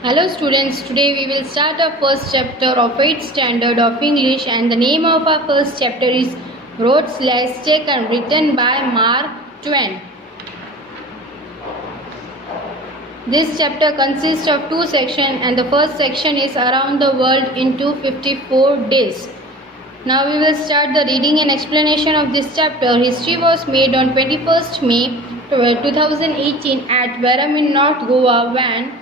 Hello students, today we will start our first chapter of 8th standard of English, and the name of our first chapter is Roads Less Taken, written by Mark Twain. This chapter consists of two sections, and the first section is Around the World in 254 Days. Now we will start the reading and explanation of this chapter. History was made on 21st May 2018 at Wareham in North Goa when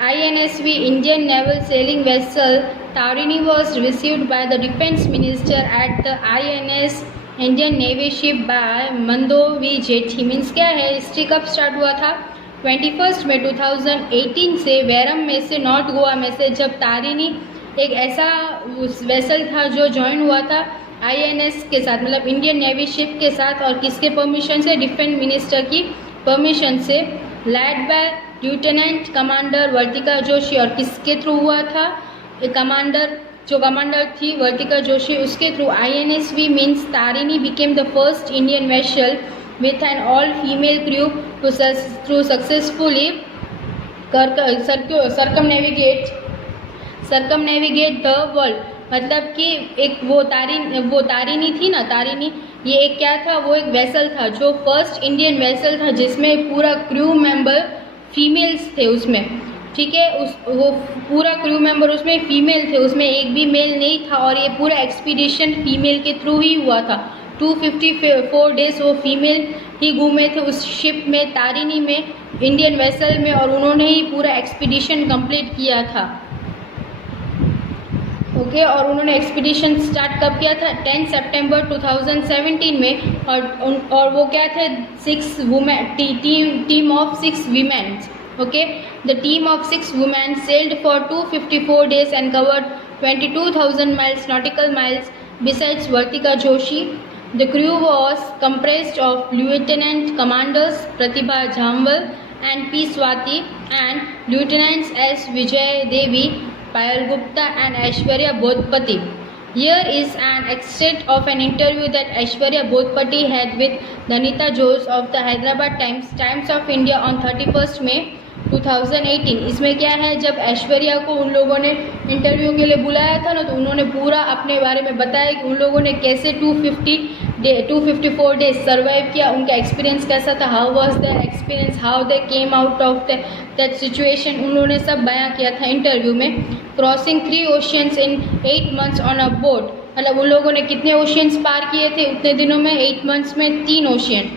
INSV Indian Naval Sailing Vessel Tarini was received by the Defence Minister at the INS Indian Navy ship by Mandovi jetty. Means क्या है, history कब start हुआ था? 21 मई 2018 से वैरम में से north Goa में से जब तारिनी एक ऐसा वेसल था जो ज्वाइन हुआ था INS के साथ, मतलब इंडियन नेवी शिप के साथ, और किसके परमिशन से? डिफेंस मिनिस्टर की परमिशन से, लैड बाय लेफ्टिनेंट कमांडर वर्तिका जोशी. और किसके थ्रू हुआ था? कमांडर थी वर्तिका जोशी, उसके through. INSV means Tarini became the first Indian vessel with an all-female crew to successfully circumnavigate the world. मतलब कि एक वो तारिनी थी ना, तारिनी ये एक क्या था? वो एक वेसल था जो फर्स्ट इंडियन वेसल था जिसमें पूरा क्रू मेंबर फीमेल्स थे उसमें. ठीक है, वो पूरा क्रू मेंबर उसमें फीमेल थे, उसमें एक भी मेल नहीं था. और ये पूरा एक्सपीडिशन फीमेल के थ्रू ही हुआ था. 254 डेज वो फीमेल ही घूमे थे उस शिप में, तारिनी में, इंडियन वेसल में, और उन्होंने ही पूरा एक्सपीडिशन कंप्लीट किया था. ओके, और उन्होंने एक्सपीडिशन स्टार्ट कब किया था? 10 सितंबर 2017 में. और वो क्या थे? 6 women, team of 6 women. Okay, the team of 6 women sailed for 254 days and covered 22,000 miles nautical miles. Besides Vartika Joshi, the crew was comprised of Lieutenant Commanders Pratibha Jhamwal and P. Swati and Lieutenants S. Vijay Devi, Payal Gupta and Aishwarya Bodhpati. Here is an extract of an interview that Aishwarya Bodhpati had with Danita Jose of the Hyderabad Times of India on 31st May 2018. इसमें क्या है, जब ऐश्वर्या को उन लोगों ने interview के लिए बुलाया था ना, तो उन्होंने पूरा अपने बारे में बताया कि उन लोगों ने कैसे 254 डेज सर्वाइव किया, उनका एक्सपीरियंस कैसा था, how was their experience, how they came out of that situation, उन्होंने सब बयां किया था इंटरव्यू में. Crossing 3 oceans in 8 months on a boat. मतलब उन लोगों ने कितने ओशियंस पार किए थे उतने दिनों में? 8 months में 3 ocean.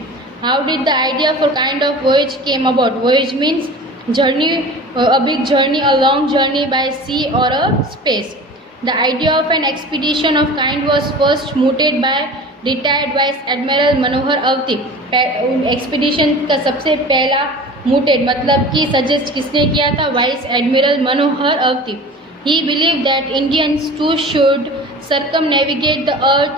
How did the idea for kind of voyage came about? Voyage means journey, a big journey, a long journey by sea or a space. The idea of an expedition of kind was first mooted by retired Vice Admiral Manohar Avti. Expedition का सबसे पहला mooted मतलब कि suggest किसने किया था? Vice admiral मनोहर अवती. He believed that Indians too should circumnavigate the earth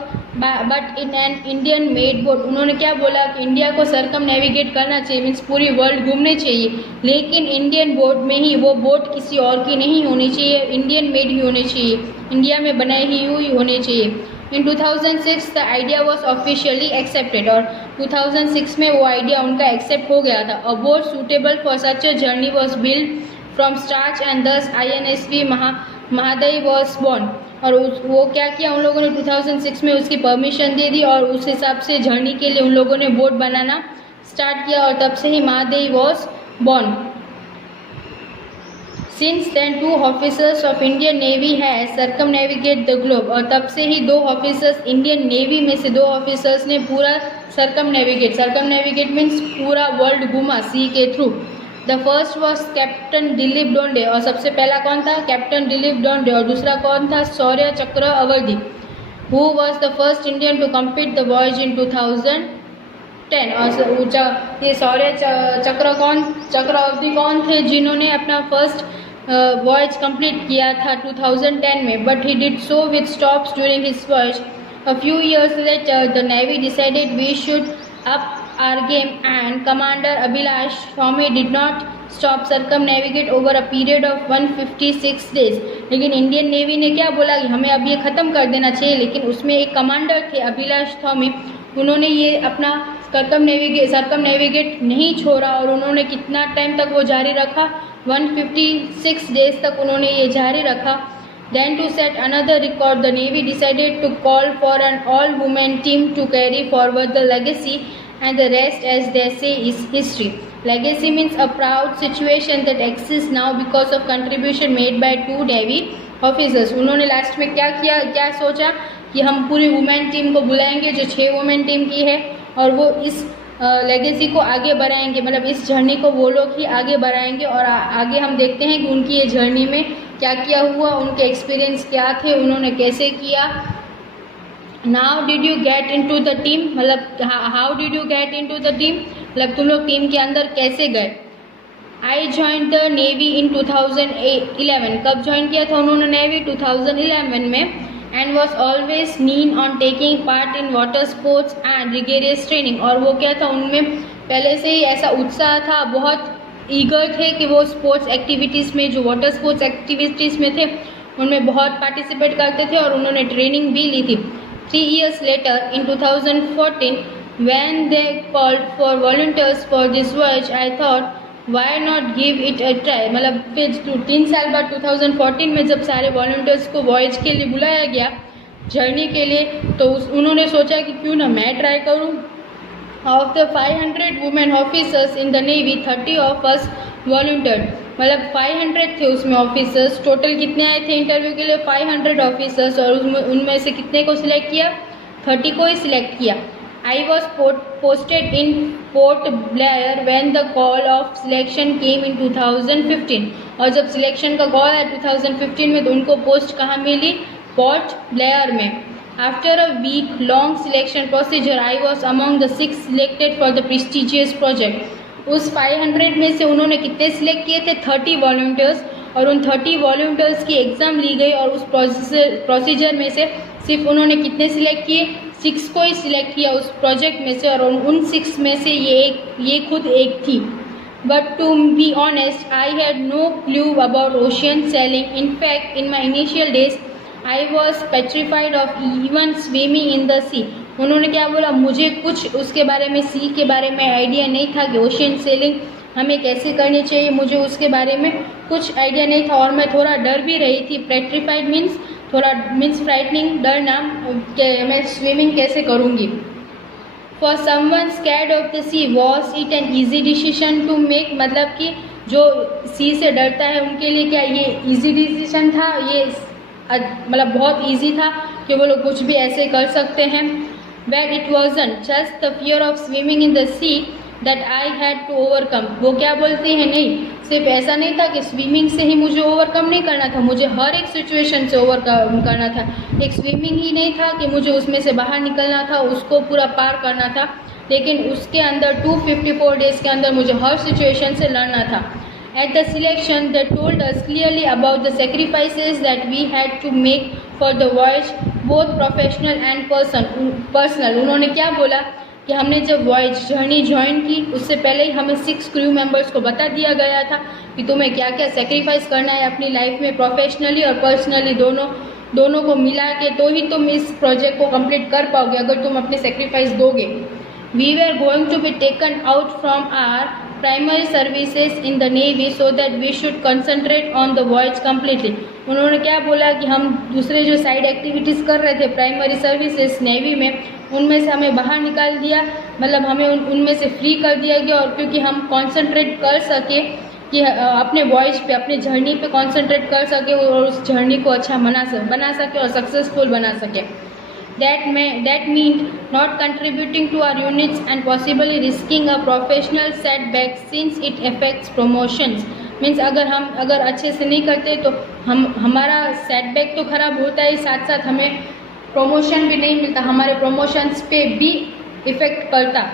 but in an Indian made boat. उन्होंने क्या बोला कि इंडिया को सरकम नेविगेट करना चाहिए, मीन्स पूरी वर्ल्ड घूमने चाहिए, लेकिन इंडियन बोट में ही. वो बोट किसी और की नहीं होनी चाहिए, इंडियन मेड ही होनी चाहिए, इंडिया में बनाई ही हुई होनी चाहिए. इन 2006 the idea was officially accepted. और 2006 में वो आइडिया उनका एक्सेप्ट हो गया था. अ boat suitable for such a journey was build from starch and दस INSV महादई वॉज बॉर्न. और वो क्या किया उन लोगों ने? 2006 में उसकी परमिशन दे दी और उस हिसाब से जर्नी के लिए उन लोगों ने बोट बनाना स्टार्ट किया, और तब से ही Mhadei was born. Since then 2 officers of Indian navy has circumnavigate the globe. और तब से ही 2 ऑफिसर्स इंडियन नेवी में से 2 ऑफिसर्स ने पूरा सर्कमनेविगेट मीन्स पूरा वर्ल्ड घूमा सी के through. The first was captain Dilip Donde. और सबसे पहला कौन था? कैप्टन दिलीप डोंडे. और दूसरा कौन था? शौर्य चक्र अवधि, who was the first Indian to complete the voyage in 2010. और ये शौर्य चक्र अवधि कौन थे जिन्होंने अपना फर्स्ट वॉयज कंप्लीट किया था 2010 में? But he did so with stops during his voyage. A few years later the navy decided we should up our game, and Commander Abhilash Thome did not stop circumnavigate over a period of 156 days. लेकिन Indian navy ने क्या बोला कि हमें अब ये ख़त्म कर देना चाहिए, लेकिन उसमें एक कमांडर थे अभिलाष थॉमे, उन्होंने ये अपना सर्कम नेविगेट नहीं छोड़ा. और उन्होंने कितना टाइम तक वो जारी रखा? 156 डेज तक उन्होंने ये जारी रखा। Then to set another record, the Navy decided to call for an all-women team to carry forward the legacy, and the rest, as they say, is history. Legacy means a proud situation that exists now because of contribution made by 2 Navy officers. उन्होंने last में क्या किया, क्या सोचा कि हम पूरी women team को बुलाएंगे जो 6 वुमेन टीम की है, और वो इस लेगेसी को आगे बढ़ाएंगे, मतलब इस जर्नी को वो लोग ही आगे बढ़ाएंगे। और आगे हम देखते हैं कि उनकी ये जर्नी में क्या क्या हुआ, उनके एक्सपीरियंस क्या थे, उन्होंने कैसे किया। Now did you get into the team, मतलब how did you get into the team, मतलब तुम लोग टीम के अंदर कैसे गए। I join the navy in 2011, कब ज्वाइन किया था उन्होंने नेवी, 2011 में। And was always keen on taking part in water sports and rigorous training, और वो क्या था, उनमें पहले से ही ऐसा उत्साह था, बहुत ईगर थे कि वो स्पोर्ट्स एक्टिविटीज़ में, जो वाटर स्पोर्ट्स एक्टिविटीज़ में थे उनमें बहुत पार्टिसिपेट करते थे, और उन्होंने ट्रेनिंग भी ली थी। 3 years later in 2014 when they called for volunteers for this voyage, I thought why not give it a try, मतलब फिर 3 साल बाद 2014 में जब सारे वॉल्टियर्स को वॉयज के लिए बुलाया गया जर्नी के लिए, तो उन्होंने सोचा कि क्यों ना मैं ट्राई करूं। Of the 500 women officers in the navy 30 of us volunteered, मतलब 500 थे उसमें ऑफिसर्स। टोटल कितने आए थे इंटरव्यू के लिए, 500 ऑफिसर्स, और उनमें से कितने को सिलेक्ट किया, 30 को ही सिलेक्ट किया। I was posted in Port Blair when the call of selection came in 2015, और जब सिलेक्शन का कॉल आया 2015 में तो उनको पोस्ट कहाँ मिली, पोर्ट ब्लेयर में। After a week long selection procedure I was among the 6 selected for the prestigious project. उस 500 में से उन्होंने कितने सिलेक्ट किए थे, 30 वॉल्टियर्स, और उन 30 वॉल्टियर्स की एग्ज़ाम ली गई, और उस प्रोसीजर में से सिर्फ उन्होंने कितने सिलेक्ट किए, 6 को ही सिलेक्ट किया उस प्रोजेक्ट में से, और उन 6 में से ये खुद एक थी। But to be honest I had no clue about ocean sailing. In fact in my initial days I was petrified of even swimming in the sea. उन्होंने क्या बोला, मुझे कुछ उसके बारे में, सी के बारे में आइडिया नहीं था कि ओशियन सेलिंग हमें कैसे करनी चाहिए, मुझे उसके बारे में कुछ आइडिया नहीं था, और मैं थोड़ा डर भी रही थी। पेट्रीफाइड मीन्स फ्राइटनिंग, डरना कि मैं स्विमिंग कैसे करूँगी। For someone scared of the sea was it an easy decision to make, मतलब कि जो सी से डरता है उनके लिए क्या ये ईजी डिसीजन था, ये मतलब बहुत ईजी था कि वो लोग कुछ भी ऐसे कर सकते हैं। But it wasn't just the fear of swimming in the sea that I had to overcome. वो क्या बोलते हैं, नहीं सिर्फ ऐसा नहीं था कि स्विमिंग से ही मुझे ओवरकम नहीं करना था, मुझे हर एक सिचुएशन से ओवरकम करना था। एक स्विमिंग ही नहीं था कि मुझे उसमें से बाहर निकलना था, उसको पूरा पार करना था, लेकिन उसके अंदर 254 डेज के अंदर मुझे हर सिचुएशन से लड़ना था। At the selection, they told us clearly about the sacrifices that we had to make for the voyage, both professional and personal. उन्होंने क्या बोला कि हमने जब वॉयज जर्नी ज्वाइन की उससे पहले ही हमें 6 क्रू मेंबर्स को बता दिया गया था कि तुम्हें क्या क्या सेक्रीफाइस करना है अपनी लाइफ में, प्रोफेशनली और पर्सनली दोनों को मिला के, तो ही तुम इस प्रोजेक्ट को कंप्लीट कर पाओगे अगर तुम अपने सेक्रीफाइस दोगे। We were going to be taken out from our primary services in the navy so that we should concentrate on the voyage completely. उन्होंने क्या बोला कि हम दूसरे जो साइड एक्टिविटीज़ कर रहे थे प्राइमरी सर्विसेज नेवी में, उनमें से हमें बाहर निकाल दिया, मतलब हमें उनमें से फ्री कर दिया गया, और क्योंकि हम कंसंट्रेट कर सके कि अपने वॉयज पे, अपने जर्नी पे कंसंट्रेट कर सके और उस जर्नी को अच्छा बना सके और सक्सेसफुल बना सके। That meant not contributing to our units and possibly risking a professional setback since it affects promotions. Means अगर अच्छे से नहीं करते तो हमारा सेटबैक तो खराब होता है, साथ साथ हमें प्रमोशन भी नहीं मिलता, हमारे प्रमोशंस पे भी इफेक्ट पड़ता।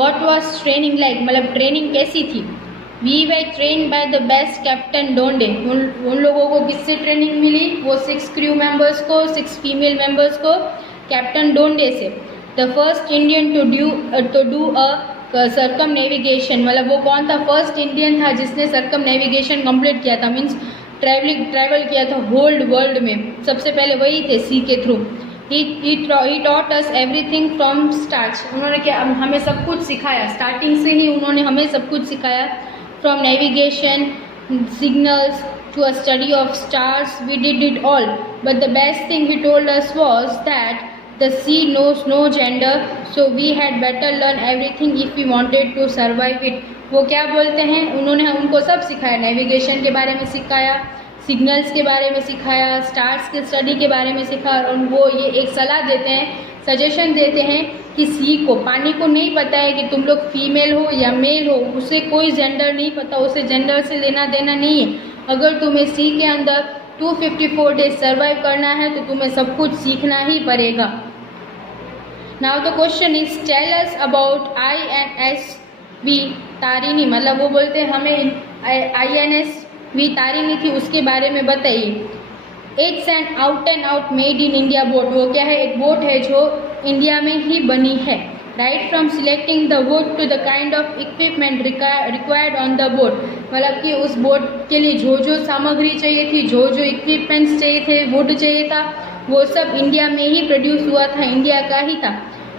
What was training like, मतलब ट्रेनिंग कैसी थी। We were trained by the best Captain Donde. उन लोगों को किससे ट्रेनिंग मिली, वो 6 क्रू मेंबर्स को, 6 फीमेल मेंबर्स को कैप्टन डोंडे से। The first Indian to do a circumnavigation, मतलब वो कौन था, फर्स्ट इंडियन था जिसने सरकम नेविगेशन कंप्लीट किया था, मीन्स ट्रैवल किया था होल वर्ल्ड में, सबसे पहले वही थे सी के through. He taught us everything from start. उन्होंने क्या हमें सब कुछ सिखाया, स्टार्टिंग से ही उन्होंने हमें सब कुछ सिखाया। from navigation, signals to a study of stars. We did it all. But the best thing he told us was that the sea knows no gender, so we had better learn everything if we wanted to survive it. वो क्या बोलते हैं, उन्होंने उनको सब सिखाया, navigation के बारे में सिखाया, सिग्नल्स के बारे में सिखाया, स्टार्स के स्टडी के बारे में सिखाया, और वो ये एक सलाह देते हैं, सजेशन देते हैं कि सी को, पानी को नहीं पता है कि तुम लोग फीमेल हो या मेल हो, उसे कोई जेंडर नहीं पता, उसे जेंडर से लेना देना नहीं है। अगर तुम्हें सी के अंदर 254 डेज सर्वाइव करना है तो तुम्हें सब कुछ सीखना ही पड़ेगा। Now the question is tell us about INSV Tarini, मतलब वो बोलते हैं हमें INSV तारिणी थी उसके बारे में बताइए। It's an out and out made in India boat, वो क्या है, एक बोट है जो इंडिया में ही बनी है। Right from selecting the wood to the kind of equipment required on the boat, मतलब कि उस बोट के लिए जो जो सामग्री चाहिए थी, जो जो इक्विपमेंट्स चाहिए थे, वुड चाहिए था, वो सब इंडिया में ही प्रोड्यूस हुआ था, इंडिया का ही था।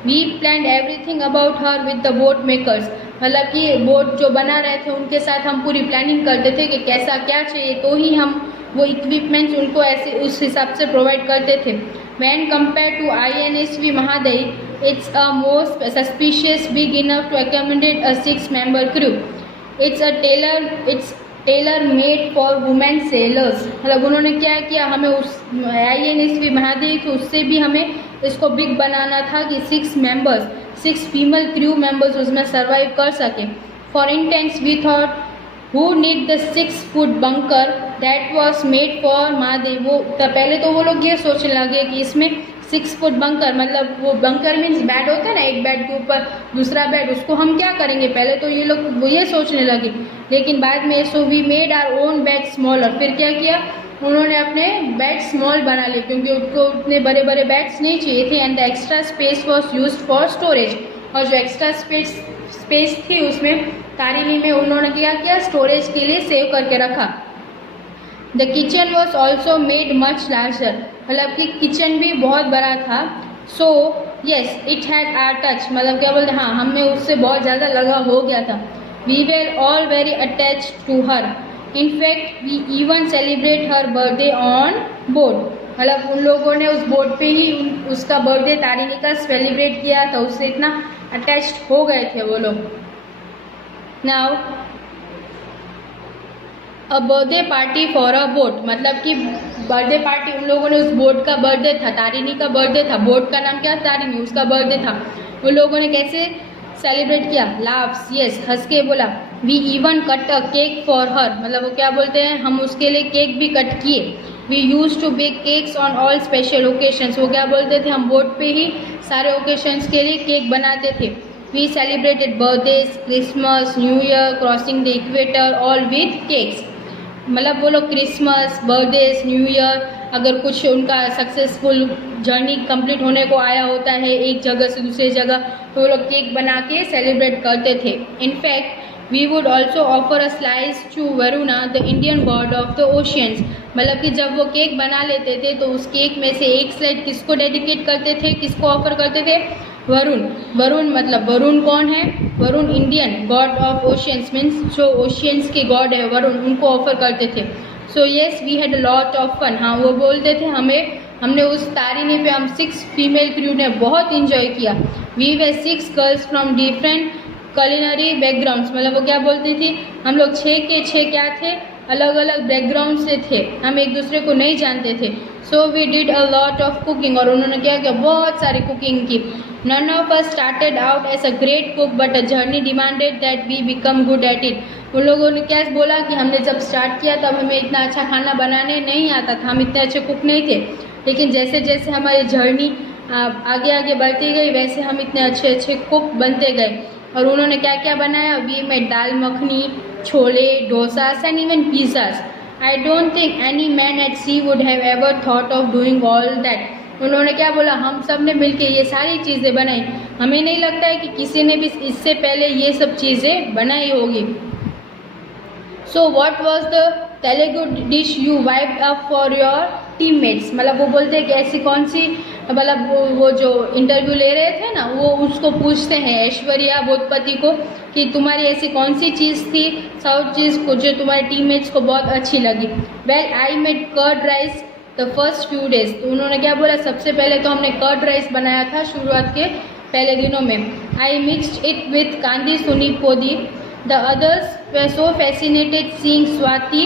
We plan everything about her with the boat makers, मतलब कि बोट जो बना रहे थे उनके साथ हम पूरी प्लानिंग करते थे कि कैसा क्या चाहिए, तो ही हम वो इक्विपमेंट्स उनको ऐसे उस हिसाब से प्रोवाइड करते थे। When compared to INSV Mahaday, it's a most suspicious big enough to accommodate a 6-member crew. It's tailor-made for women sailors. मतलब उन्होंने क्या किया, हमें उस INSV महादेव थी उससे भी हमें इसको बिग बनाना था कि 6 फीमेल क्रू मेंबर्स उसमें सर्वाइव कर सके। For instance, we thought who need the 6-foot bunker that was made for Mahadev, वो पहले तो वो लोग ये सोचने लगे कि इसमें 6 फुट बंकर, मतलब वो बंकर मीन्स बेड होता है ना, एक बेड के ऊपर दूसरा बेड, उसको हम क्या करेंगे, पहले तो ये लोग वो ये सोचने लगे, लेकिन बाद में so we made our own bed smaller, फिर क्या किया उन्होंने अपने बेड स्मॉल बना लिए क्योंकि उनको उतने बड़े बड़े बेड्स नहीं चाहिए थे। And the extra space was use for storage, और जो एक्स्ट्रा स्पेस थी उसमें तारिणी में उन्होंने क्या किया, स्टोरेज के लिए सेव करके रखा। The kitchen was also made much larger, मतलब कि किचन भी बहुत बड़ा था। So yes it had our touch, मतलब क्या बोलते, हाँ हमें उससे बहुत ज़्यादा लगा हो गया था। We were all very attach to her, in fact we even celebrate her birthday on board, मतलब उन लोगों ने उस बोर्ड पे ही उसका बर्थडे तारिणी का सेलिब्रेट किया था, उससे इतना अटैच हो गए थे वो लोग। Now a birthday party for a boat, मतलब कि बर्थडे पार्टी उन लोगों ने, उस बोट का बर्थडे था, तारिणी का बर्थडे था, बोट का नाम क्या, तारिणी, उसका बर्थडे था। उन लोगों ने कैसे सेलिब्रेट किया, लाफ्स, यस, हंस के बोला। We even cut a cake for her, मतलब वो क्या बोलते हैं, हम उसके लिए केक भी कट किए। We use to bake cakes on all special occasions, वो क्या बोलते थे, हम बोट पे ही सारे ओकेशंस के लिए केक बनाते थे। We celebrated birthdays, Christmas, new year, crossing the equator, all with cakes, मतलब वो लोग क्रिसमस, बर्थडेज, न्यू ईयर, अगर कुछ उनका सक्सेसफुल जर्नी कंप्लीट होने को आया होता है एक जगह से दूसरी जगह, तो वो लोग केक बना के सेलिब्रेट करते थे। In fact we would also offer a slice to Varuna the Indian god of the oceans, मतलब कि जब वो केक बना लेते थे तो उस केक में से एक स्लाइड किसको डेडिकेट करते थे, किसको ऑफर करते थे, वरुण। वरुण मतलब वरुण कौन है, Varun Indian god of oceans means जो ओशियंस के गॉड है वरुण, उनको ऑफर करते थे। So yes we had a lot of fun, हाँ वो बोलते थे हमने उस तारिणी पे हम 6 फीमेल क्रू ने बहुत इंजॉय किया। We were 6 girls from different culinary backgrounds, मतलब वो क्या बोलती थी, हम लोग 6 के 6 क्या थे, अलग अलग बैकग्राउंड से थे, हम एक दूसरे को नहीं जानते थे। So we did a lot of cooking, और उन्होंने क्या किया, बहुत सारी कुकिंग की। None of us started out as a great cook but a journey demanded that we become good at it, उन लोगों ने क्या बोला कि हमने जब स्टार्ट किया तब हमें इतना अच्छा खाना बनाने नहीं आता था, हम इतने अच्छे कुक नहीं थे, लेकिन जैसे जैसे हमारी जर्नी आगे आगे बढ़ती गई वैसे हम इतने अच्छे अच्छे कुक बनते गए। और उन्होंने क्या क्या बनाया, we made dal makhani, chole, dosas and even pizzas. I don't think any man at sea would have ever thought of doing all that, उन्होंने क्या बोला, हम सब ने मिलके ये सारी चीज़ें बनाई, हमें नहीं लगता है कि किसी ने भी इससे पहले ये सब चीज़ें बनाई होगी। So what was the Telugu dish you wiped up for your teammates, मतलब वो बोलते हैं कि ऐसी कौन सी मतलब वो जो इंटरव्यू ले रहे थे ना, वो उसको पूछते हैं ऐश्वर्या बोधपति को कि तुम्हारी ऐसी कौन सी चीज़ थी, साउथ चीज़ को, जो तुम्हारे टीममेट्स को बहुत अच्छी लगी। Well I made curd rice the first few days. तो उन्होंने क्या बोला, सबसे पहले तो हमने कर्ड राइस बनाया था शुरुआत के पहले दिनों में। आई मिक्सड इट विथ कांदी सुनी Podi. The others way so fascinated seeing Swati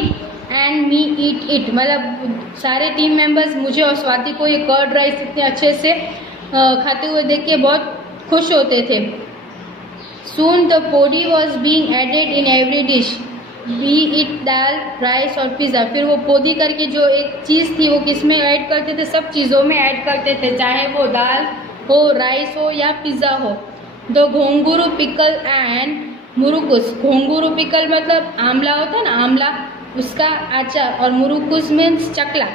and me eat it. मतलब सारे टीम मेंबर्स मुझे और स्वाति को ये कर्ड राइस इतने अच्छे से खाते हुए देख के बहुत खुश होते थे। Soon the podi was being added in every dish, be it dal, rice और पिज़्ज़ा। फिर वो पोदी करके जो एक चीज़ थी वो किस में ऐड करते थे, सब चीज़ों में ऐड करते थे, चाहे वो दाल हो, राइस हो या पिज़्ज़ा हो। The gongura pickle and murukkus. Gongura pickle मतलब आंवला होता है ना, आंवला, उसका अचार, और मुरुकुस मीन्स चकला।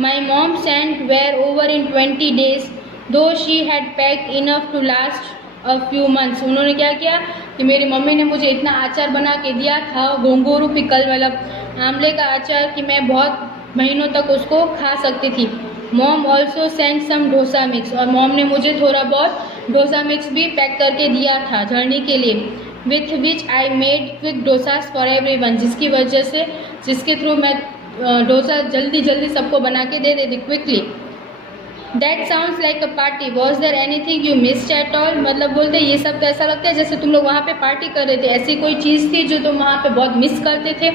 My mom sent where over in 20 days though she had packed enough to last a few months. उन्होंने क्या किया कि मेरी मम्मी ने मुझे इतना अचार बना के दिया था, घोंगुरू पिकल मतलब आंवले का अचार, कि मैं बहुत महीनों तक उसको खा सकती थी। मॉम ऑल्सो सेंट सम डोसा मिक्स। और मॉम ने मुझे थोड़ा बहुत डोसा मिक्स भी पैक करके दिया था जर्नी के लिए। With which I made quick dosas for everyone. जिसकी वजह से, जिसके थ्रू मैं डोसा जल्दी जल्दी सबको बना के दे देती quickly. That sounds like a party, was there anything you missed at all. मतलब बोलते ये सब तो ऐसा लगता है जैसे तुम लोग वहाँ पे पार्टी कर रहे थे, ऐसी कोई चीज़ थी जो तुम वहाँ पे बहुत मिस करते थे।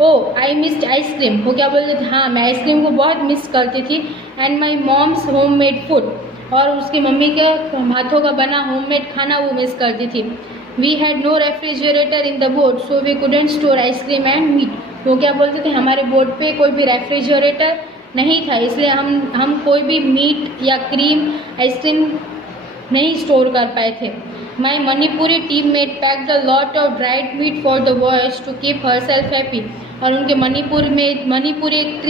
ओ आई मिस्ड आइसक्रीम। वो क्या बोलते थे, हाँ मैं आइसक्रीम को बहुत मिस करती थी। And my mom's home made food. और उसकी मम्मी के हाथों का बना होममेड खाना वो मिस करती थी। We had no refrigerator in the boat so we couldn't store ice cream and meat. वो क्या बोलते थे, हमारे बोट पे कोई भी रेफ्रिजरेटर नहीं था, इसलिए हम कोई भी मीट या क्रीम, आइसक्रीम नहीं स्टोर कर पाए थे। My Manipuri teammate pack the lot of dried meat for the boys to keep herself happy. और उनके मणिपुरी एक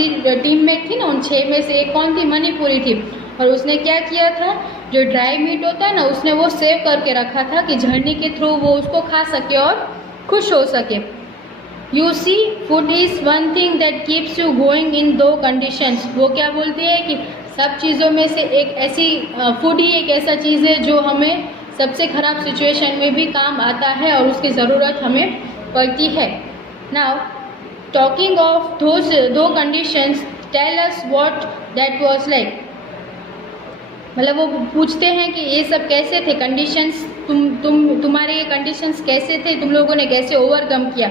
टीम मेट थी ना, उन 6 में से एक कौन थी, मणिपुरी थी। और उसने क्या किया था, जो ड्राई मीट होता है ना, उसने वो सेव करके रखा था कि जर्नी के थ्रू वो उसको खा सके और खुश हो सके। You see food is one thing that keeps you going in tough conditions. वो क्या बोलती है कि सब चीज़ों में से एक ऐसी फूड ही एक ऐसा चीज़ है जो हमें सबसे ख़राब सिचुएशन में भी काम आता है और उसकी ज़रूरत हमें पड़ती है। Now talking of tough conditions, tell us what that was like. मतलब वो पूछते हैं कि ये सब कैसे थे कंडीशंस, तुम्हारे ये कंडीशंस कैसे थे, तुम लोगों ने कैसे ओवरकम किया।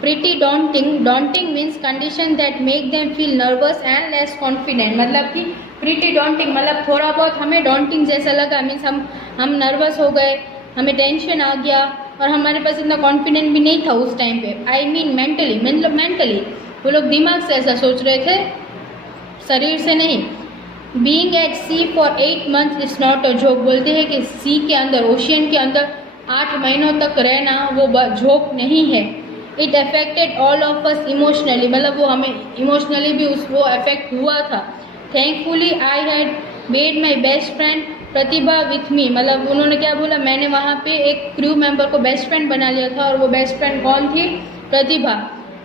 Pretty daunting, daunting means condition that make them feel nervous and less confident. मतलब कि प्रिटी डॉन्टिंग मतलब थोड़ा बहुत हमें डॉन्टिंग जैसा लगा, मीन्स हम नर्वस हो गए, हमें टेंशन आ गया और हमारे पास इतना कॉन्फिडेंट भी नहीं था उस टाइम पे। आई मीन मेंटली, मतलब मेंटली वो लोग दिमाग से ऐसा सोच रहे थे, शरीर से नहीं। Being at sea for 8 months is not a joke. बोलते हैं कि सी के अंदर, ओशियन के अंदर 8 महीनों तक रहना वो जोक नहीं है। It affected all of us emotionally, मतलब वो हमें इमोशनली भी वो अफेक्ट हुआ था। Thankfully I had made my best friend Pratibha with me. मतलब उन्होंने क्या बोला, मैंने वहाँ पे एक क्रू मेंबर को बेस्ट फ्रेंड बना लिया था और वो बेस्ट फ्रेंड कौन थी, Pratibha.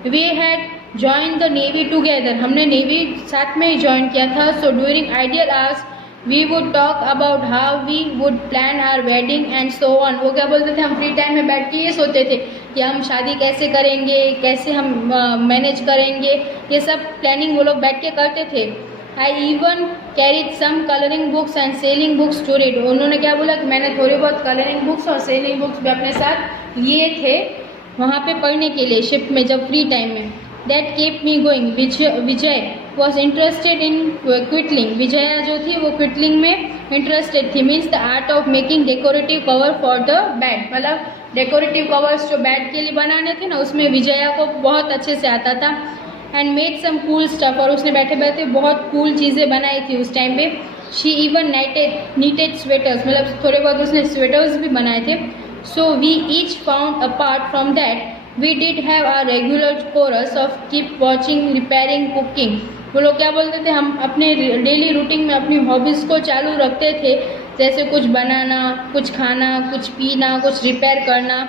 We had join the navy together, हमने नेवी साथ में ही ज्वाइन किया था। So during idle hours we would talk about how we would plan our wedding and so on. वो क्या बोलते थे, हम फ्री टाइम में बैठ के ये सोचते थे कि हम शादी कैसे करेंगे, कैसे हम मैनेज करेंगे, ये सब प्लानिंग वो लोग बैठ के करते थे। I even carried some colouring books and sailing books to read. उन्होंने क्या बोला कि मैंने थोड़ी बहुत कलरिंग बुक्स और सेलिंग बुक्स भी अपने साथ लिए थे वहाँ पे पढ़ने के लिए शिप में, जब फ्री टाइम में। That keep me going. Vijay was interested in quilting. Vijaya जो थी वो क्विटलिंग में इंटरेस्टेड थी, means the art of making decorative cover for the bed. मतलब डेकोरेटिव कवर्स जो बेड के लिए बनाने थे ना, उसमें विजया को बहुत अच्छे से आता था। And made some cool stuff, और उसने बैठे बैठे बहुत कूल चीज़ें बनाई थी उस टाइम पे। शी इवन नीटेड स्वेटर्स, मतलब थोड़े बहुत उसने स्वेटर्स भी बनाए थे। So we each found apart from that we did have our regular chores of keep watching, repairing, cooking. वो लोग क्या बोलते थे, हम अपने डेली रूटीन में अपनी हॉबीज़ को चालू रखते थे, जैसे कुछ बनाना, कुछ खाना, कुछ पीना, कुछ रिपेयर करना।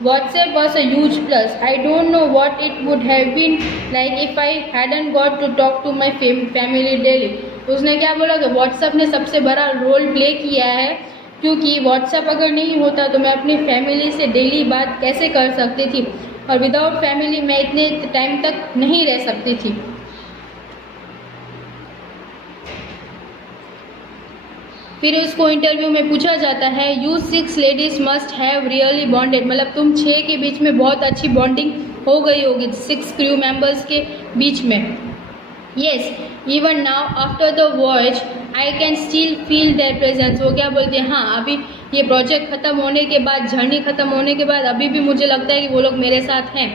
WhatsApp was a huge plus. I don't know what it would have been like if I hadn't got to talk to my family daily. उसने क्या बोला कि व्हाट्सएप ने सबसे बड़ा रोल प्ले किया है, क्योंकि व्हाट्सएप अगर नहीं होता तो मैं अपनी फैमिली से डेली बात कैसे कर सकती थी, और विदाउट फैमिली मैं इतने टाइम तक नहीं रह सकती थी। फिर उसको इंटरव्यू में पूछा जाता है, you 6 ladies must have really bonded, मतलब तुम 6 के बीच में बहुत अच्छी बॉन्डिंग हो गई होगी 6 क्रू मेंबर्स के बीच में। Yes, even now after the voyage I can still feel there presence. वो क्या बोलते हैं, हाँ अभी ये प्रोजेक्ट ख़त्म होने के बाद, जर्नी ख़त्म होने के बाद अभी भी मुझे लगता है कि वो लोग मेरे साथ हैं।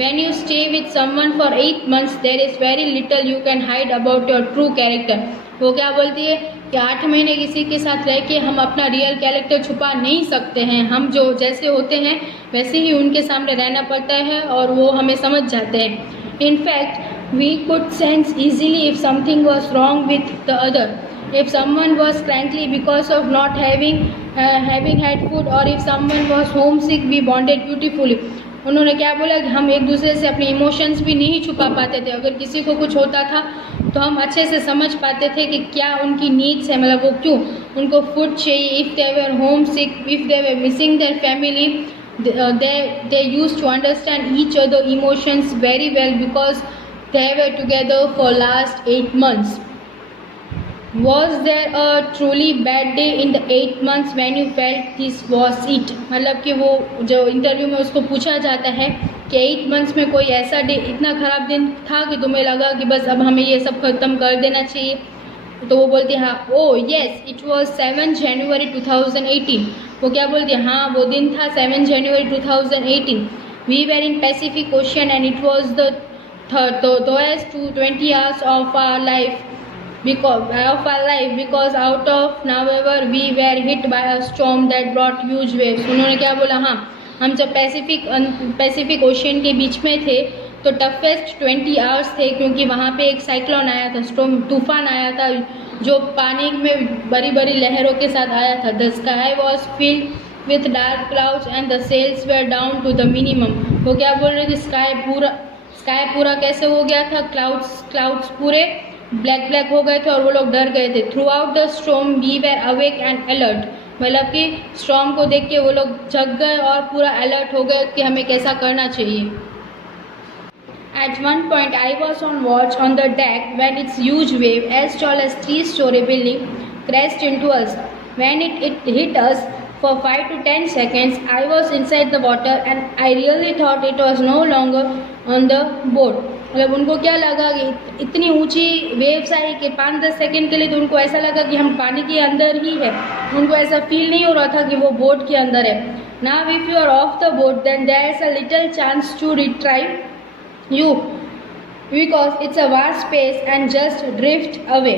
When you stay with someone for 8 months, there is very little you can hide about your true character। वो क्या बोलती है कि 8 महीने किसी के साथ रह के हम अपना रियल कैरेक्टर छुपा नहीं सकते हैं। हम जो जैसे होते हैं वैसे ही उनके सामने रहना पड़ता है और वो हमें समझ जाते हैं। In fact, we could sense easily if something was wrong with the other. If someone was cranky because of not having had food, or if someone was homesick, we bonded beautifully। उन्होंने क्या बोला कि हम एक दूसरे से अपने emotions भी नहीं छुपा पाते थे। अगर किसी को कुछ होता था तो हम अच्छे से समझ पाते थे कि क्या उनकी नीड्स है, मतलब वो क्यों उनको फूड चाहिए। If they were home sick, if they were missing their family, they used to understand each other emotions very well because they were together for last 8 months। Was there a truly bad day in the 8 months when you felt this was it? मतलब कि वो जो interview में उसको पूछा जाता है कि 8 मंथ्स में कोई ऐसा डे, इतना ख़राब दिन था कि तुम्हें लगा कि बस अब हमें ये सब ख़त्म कर देना चाहिए, तो वो बोलती है हाँ, ओ येस इट वॉज 7 जनवरी 2018। वो क्या बोलती है, हाँ वो दिन था 7 जनवरी 2018। We were in Pacific ocean and it was the those to 20 hours of our life because out of nowhere we were hit by a storm that brought huge waves। उन्होंने क्या बोला, हाँ हम जब पैसिफिक ओशियन के बीच में थे तो टफेस्ट 20 आवर्स थे, क्योंकि वहाँ पे एक साइक्लोन आया था, स्टॉर्म तूफान आया था जो पानी में बड़ी बड़ी लहरों के साथ आया था। The sky was filled with dark clouds and the sails were down to the minimum. वो क्या बोल रहे थे, स्काई पूरा कैसे हो गया था, क्लाउड्स पूरे ब्लैक हो गए थे और वो लोग डर गए थे। Throughout the storm we were awake and alert, मतलब कि स्टॉर्म को देख के वो लोग जग गए और पूरा अलर्ट हो गए कि हमें कैसा करना चाहिए। At one point I was on watch on the deck when its huge wave as tall as 3-story building crashed into us. When it hit us for 5 to 10 seconds I was inside the water and I really thought it was no longer on the boat। मतलब उनको क्या लगा कि इतनी ऊंची waves आई कि 5-10 second के लिए तो उनको ऐसा लगा कि हम पानी के अंदर ही है, उनको ऐसा फील नहीं हो रहा था कि वो बोट के अंदर है। Now if you are off the boat then there is a little chance to retrieve you because it's a vast space and just drift away।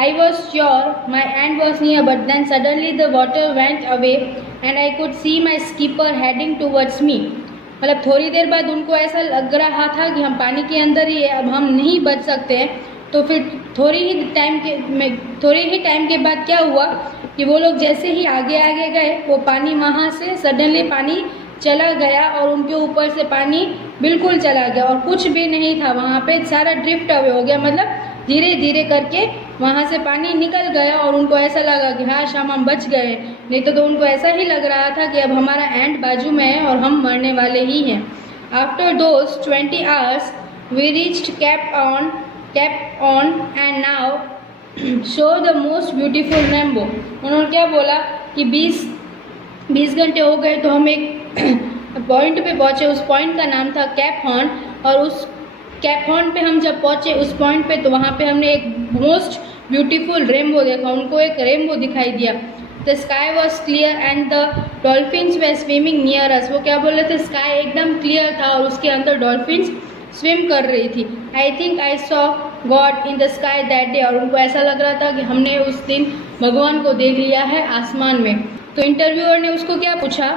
I was sure my end was near, but then suddenly the water went away and I could see my skipper heading towards me। मतलब थोड़ी देर बाद उनको ऐसा लग रहा था कि हम पानी के अंदर ही है, अब हम नहीं बच सकते हैं। तो फिर थोड़ी ही टाइम के बाद क्या हुआ कि वो लोग जैसे ही आगे गए वो पानी वहाँ से सडनली पानी चला गया और उनके ऊपर से पानी बिल्कुल चला गया और कुछ भी नहीं था वहाँ पे, सारा ड्रिफ्ट अवे हो गया। मतलब धीरे धीरे करके वहाँ से पानी निकल गया और उनको ऐसा लगा कि हाँ शाम हम बच गए, नहीं तो उनको ऐसा ही लग रहा था कि अब हमारा एंड बाजू में है और हम मरने वाले ही हैं। After those 20 hours we reached Cape Horn and now show the most beautiful rainbow. उन्होंने क्या बोला कि 20 घंटे हो गए तो हम एक पॉइंट पे पहुँचे, उस पॉइंट का नाम था कैप हॉर्न, और उस कैप हॉर्न पे हम जब पहुँचे उस पॉइंट पे तो वहाँ पे हमने एक मोस्ट ब्यूटीफुल रेनबो देखा, उनको एक रेनबो दिखाई दिया। The sky was clear and the dolphins way swimming near us. वो क्या बोल रहे थे, स्काई एकदम क्लियर था और उसके अंदर डॉल्फिन्स स्विम कर रही थी। आई think I saw God in the sky that day, और उनको ऐसा लग रहा था कि हमने उस दिन भगवान को देख लिया है आसमान में। तो इंटरव्यूअर ने उसको क्या पूछा,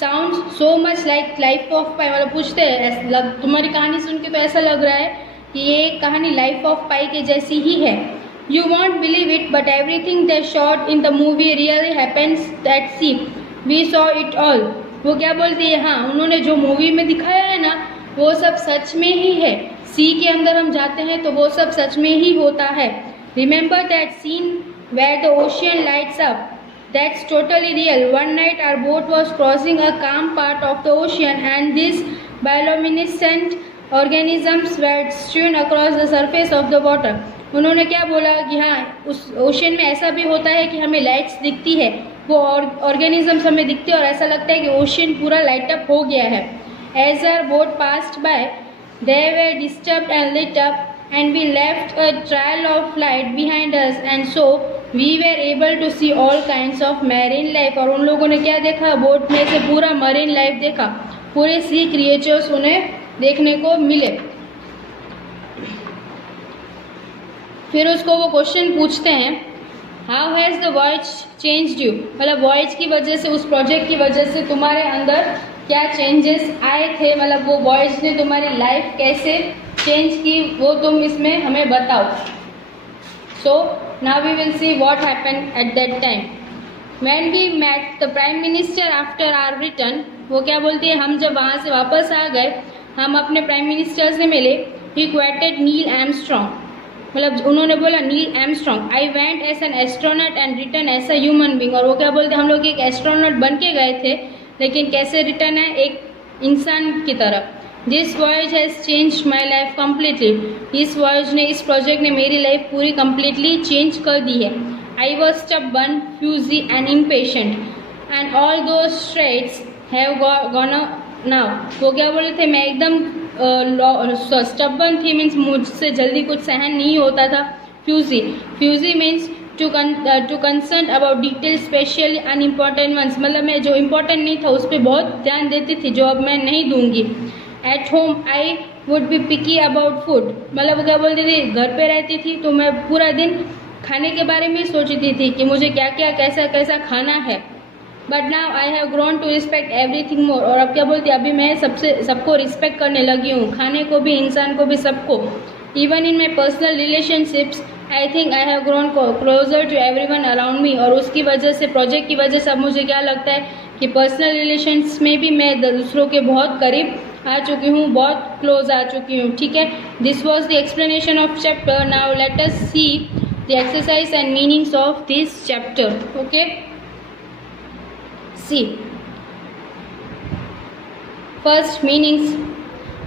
sound so much like life of Pi, मतलब पूछते हैं तुम्हारी कहानी सुन के तो ऐसा लग रहा है कि ये कहानी लाइफ ऑफ पाई के जैसी ही है। You won't believe it but everything that shot in the movie really happens at sea, we saw it all. वो क्या बोलती है, हाँ उन्होंने जो मूवी में दिखाया है ना वो सब सच में ही है, सी के अंदर हम जाते हैं तो वो सब सच में ही होता है। Remember that scene where the ocean lights up? That's totally real. One night our boat was crossing a calm part of the ocean and these bioluminescent organisms were strewn across the surface of the water. उन्होंने क्या बोला कि हाँ, उस ocean में ऐसा भी होता है कि हमें लाइट्स दिखती है, वो ऑर्गेनिजम्स हमें दिखते हैं और ऐसा लगता है कि ओशन पूरा लाइट अप हो गया है. As our boat passed by, they were disturbed and lit up, and we left a trail of light behind us, and so we were able to see all kinds of marine life. और उन लोगों ने क्या देखा? Boat में से पूरा marine life देखा, पूरे सी क्रिएचर्स उन्हें देखने को मिले. फिर उसको वो क्वेश्चन पूछते हैं, how has the voyage changed you? मतलब वॉयज की वजह से, उस प्रोजेक्ट की वजह से तुम्हारे अंदर क्या चेंजेस आए थे, मतलब वो वॉयज ने तुम्हारी लाइफ कैसे चेंज की, वो तुम इसमें हमें बताओ. So now we will see what happened at that time. When we met the prime minister after our return, वो क्या बोलती है, हम जब वहाँ से वापस आ गए, हम अपने प्राइम मिनिस्टर से मिले. ही क्वेटेड नील आर्मस्ट्रॉन्ग, मतलब उन्होंने बोला Neil Armstrong, I went as an astronaut and return as a human being. और वो क्या बोलते, हम लोग एक एस्ट्रोनॉट बन के गए थे, लेकिन कैसे रिटर्न है, एक इंसान की तरह. This voyage has change my life completely. इस वॉयज ने, इस प्रोजेक्ट ने मेरी लाइफ पूरी कम्प्लीटली चेंज कर दी है. I was stubborn, fussy and impatient and all those traits have gone now. वो क्या बोले थे, मैं एकदम स्टबर्न थी, मीन्स मुझसे जल्दी कुछ सहन नहीं होता था. Fussy means to concern about detail, specially unimportant ones, मतलब मैं जो इम्पोर्टेंट नहीं था उस पर बहुत ध्यान देती थी, जो अब मैं नहीं दूंगी. At home I would be picky about food, मतलब वो क्या बोलती थी, घर पे रहती थी तो मैं पूरा दिन खाने के बारे में सोचती थी कि मुझे क्या क्या कैसा कैसा खाना है. But now I have grown to respect everything more. और अब क्या बोलती है, अभी मैं सबको रिस्पेक्ट करने लगी हूँ, खाने को भी, इंसान को भी, सबको. Even in my personal relationships I think I have grown closer to everyone around me. और उसकी वजह से, प्रोजेक्ट की वजह से अब मुझे क्या लगता है कि पर्सनल रिलेशंस में भी मैं दूसरों के बहुत करीब आ चुकी हूँ, बहुत क्लोज आ चुकी हूँ. ठीक है, this was the explanation of chapter. Now let us see the exercise and meanings of this chapter. Okay, see first meanings.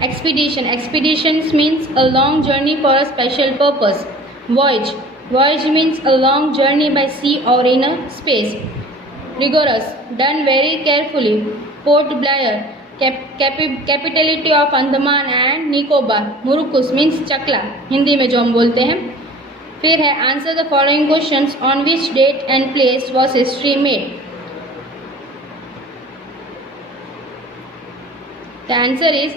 Expedition. Expeditions means a long journey for a special purpose. Voyage. Voyage means a long journey by sea or in a space. Rigorous. Done very carefully. Port Blair. Capitality of Andaman and Nicobar. Murukus means चकला, हिंदी में जो हम बोलते हैं. फिर है answer the following questions. On which date and place was history made? The answer is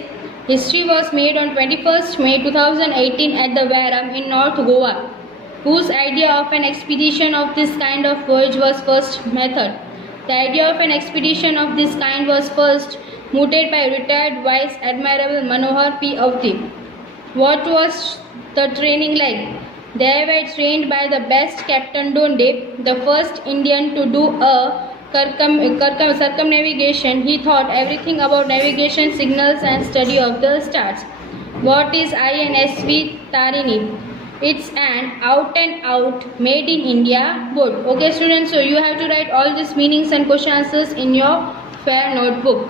history was made on 21st May 2018 at the Varam in North Goa. Whose idea of an expedition of this kind of voyage was first? Method. The idea of an expedition of this kind was first mooted by retired Vice Admiral Manohar P. Avdi. What was the training like? They were trained by the best Captain Donde, the first Indian to do a circumnavigation. He thought everything about navigation, signals and study of the stars. What is INSV Tarini? It's an out and out made in India boat. Okay students, so you have to write all these meanings and question answers in your fair notebook.